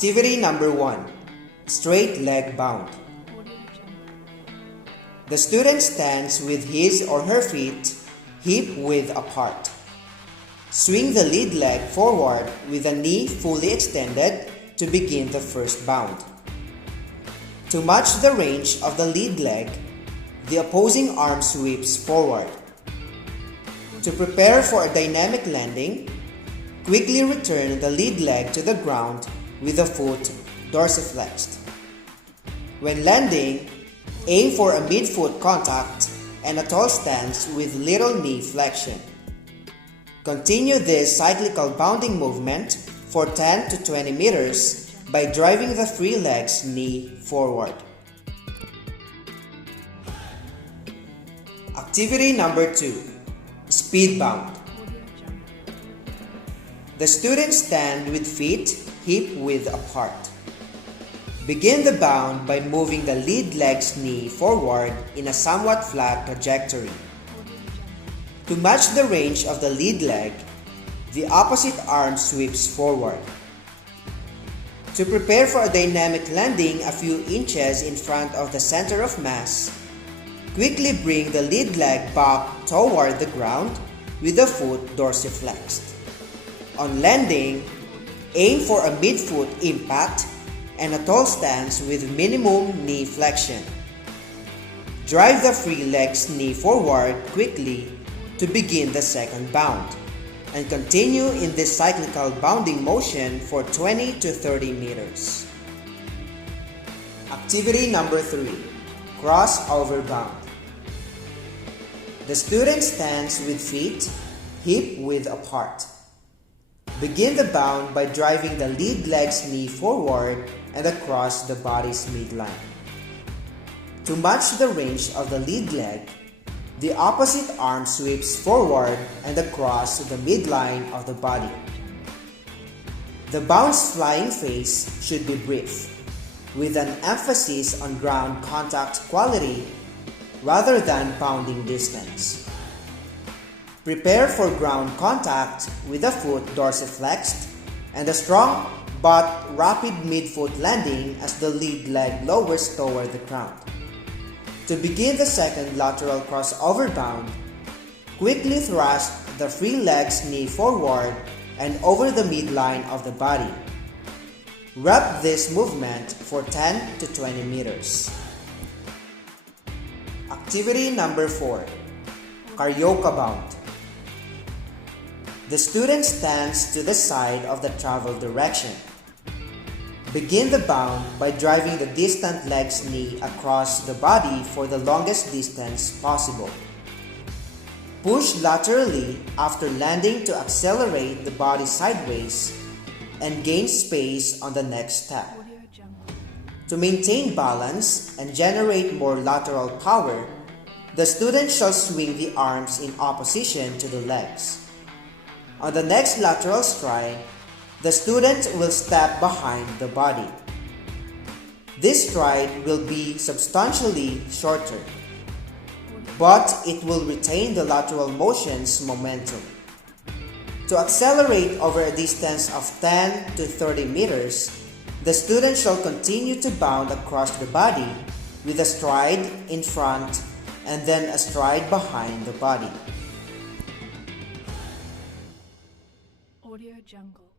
Activity number 1. Straight leg bound. The student stands with his or her feet hip width apart. Swing the lead leg forward with the knee fully extended to begin the first bound. To match the range of the lead leg, the opposing arm sweeps forward. To prepare for a dynamic landing, quickly return the lead leg to the ground with the foot dorsiflexed. When landing, aim for a mid-foot contact and a tall stance with little knee flexion. Continue this cyclical bounding movement for 10 to 20 meters by driving the free leg's knee forward. Activity number 2. Speed bound. The student stand with feet hip width apart. Begin the bound by moving the lead leg's knee forward in a somewhat flat trajectory. To match the range of the lead leg, the opposite arm sweeps forward. To prepare for a dynamic landing a few inches in front of the center of mass, quickly bring the lead leg back toward the ground with the foot dorsiflexed. On landing, aim for a mid-foot impact and a tall stance with minimum knee flexion. Drive the free leg's knee forward quickly to begin the second bound, and continue in this cyclical bounding motion for 20 to 30 meters. Activity number 3. Crossover bound. The student stands with feet hip width apart. Begin the bound by driving the lead leg's knee forward and across the body's midline. To match the range of the lead leg, the opposite arm sweeps forward and across the midline of the body. The bound's flying phase should be brief, with an emphasis on ground contact quality rather than bounding distance. Prepare for ground contact with the foot dorsiflexed and a strong but rapid mid-foot landing as the lead leg lowers toward the ground. To begin the second lateral crossover bound, quickly thrust the free leg's knee forward and over the midline of the body. Rep this movement for 10 to 20 meters. Activity number 4. Carioca bound. The student stands to the side of the travel direction. Begin the bound by driving the distant leg's knee across the body for the longest distance possible. Push laterally after landing to accelerate the body sideways and gain space on the next step. To maintain balance and generate more lateral power, the student shall swing the arms in opposition to the legs. On the next lateral stride, the student will step behind the body. This stride will be substantially shorter, but it will retain the lateral motion's momentum. To accelerate over a distance of 10 to 30 meters, the student shall continue to bound across the body with a stride in front and then a stride behind the body. Audio Jungle.